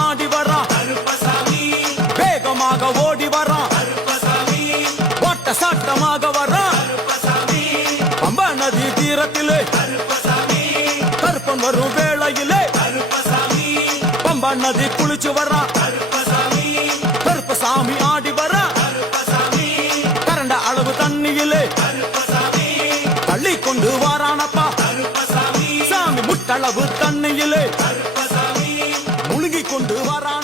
ஆடி வரான் வேகமாக ஓடி வரான் ஓட்ட சாட்டமாக வரான் பம்பா நதி தீரத்திலே கருப்பன் வரும் வேளையிலே பம்பா நதி குளிச்சு வரான் கருப்பசாமி ஆடி வரான் கரண்ட அளவு தண்ணியிலே தள்ளி கொண்டு வாரானப்பா சாமி முட்டளவு தண்ணியிலே முழுகி கொண்டு வாரான்